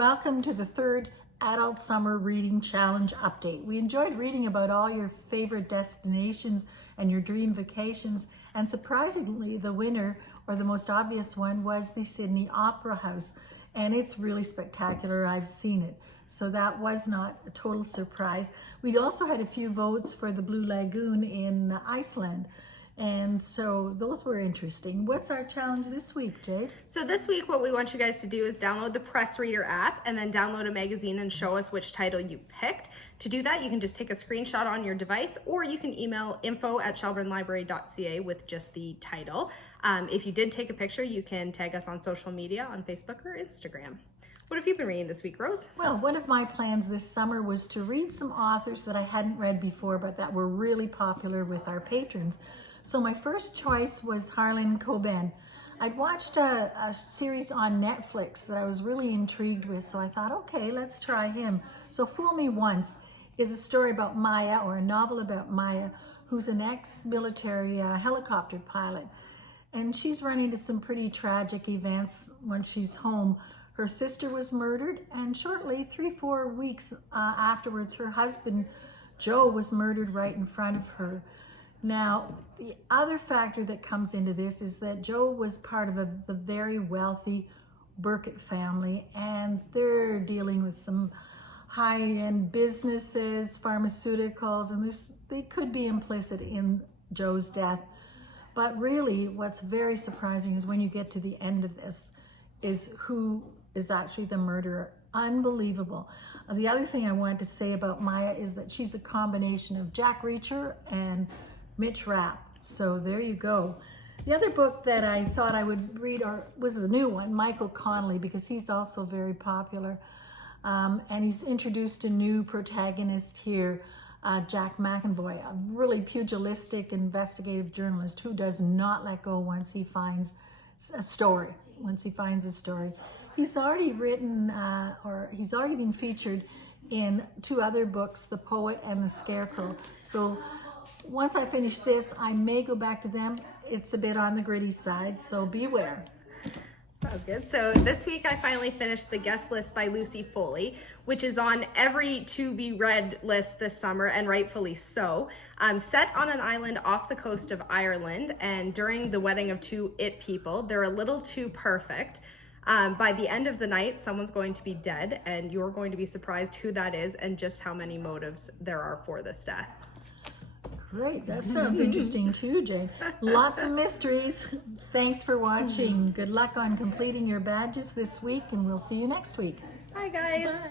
welcome to the third Adult Summer Reading Challenge update. We enjoyed reading about all your favorite destinations and your dream vacations, and surprisingly the winner, or the most obvious one, was the Sydney Opera House, and it's really spectacular. I've seen it, so that was not a total surprise. We also had a few votes for the Blue Lagoon in Iceland, and so those were interesting. What's our challenge this week, Jade? So this week what we want you guys to do is download the Press Reader app and then download a magazine and show us which title you picked. To do that, you can just take a screenshot on your device, or you can email info@shelbournelibrary.ca with just the title. If you did take a picture, you can tag us on social media on Facebook or Instagram. What have you been reading this week, Rose? Well, one of my plans this summer was to read some authors that I hadn't read before, but that were really popular with our patrons. So my first choice was Harlen Coben. I'd watched a series on Netflix that I was really intrigued with, so I thought, okay, let's try him. So Fool Me Once is a story about Maya, or a novel about Maya, who's an ex-military helicopter pilot. And she's run into some pretty tragic events when she's home. Her sister was murdered, and shortly, 3-4 weeks afterwards, her husband, Joe, was murdered right in front of her. Now, the other factor that comes into this is that Joe was part of the very wealthy Burkett family, and they're dealing with some high-end businesses, pharmaceuticals, and they could be implicit in Joe's death. But really, what's very surprising is when you get to the end of this, is who is actually the murderer. Unbelievable. The other thing I wanted to say about Maya is that she's a combination of Jack Reacher and Mitch Rapp. So there you go. The other book that I thought I would read was a new one, Michael Connelly, because he's also very popular. And he's introduced a new protagonist here, Jack McEnvoy, a really pugilistic investigative journalist who does not let go once he finds a story. He's already written, or he's already been featured in 2 other books, The Poet and The Scarecrow. So once I finish this, I may go back to them. It's a bit on the gritty side, so beware. Sounds good. So this week I finally finished The Guest List by Lucy Foley, which is on every to-be-read list this summer, and rightfully so. Set on an island off the coast of Ireland, and during the wedding of 2 it people, they're a little too perfect. By the end of the night, someone's going to be dead, and you're going to be surprised who that is and just how many motives there are for this death. Great, that sounds interesting too, Jane. Lots of mysteries. Thanks for watching. Good luck on completing your badges this week, and we'll see you next week. Bye, guys. Bye.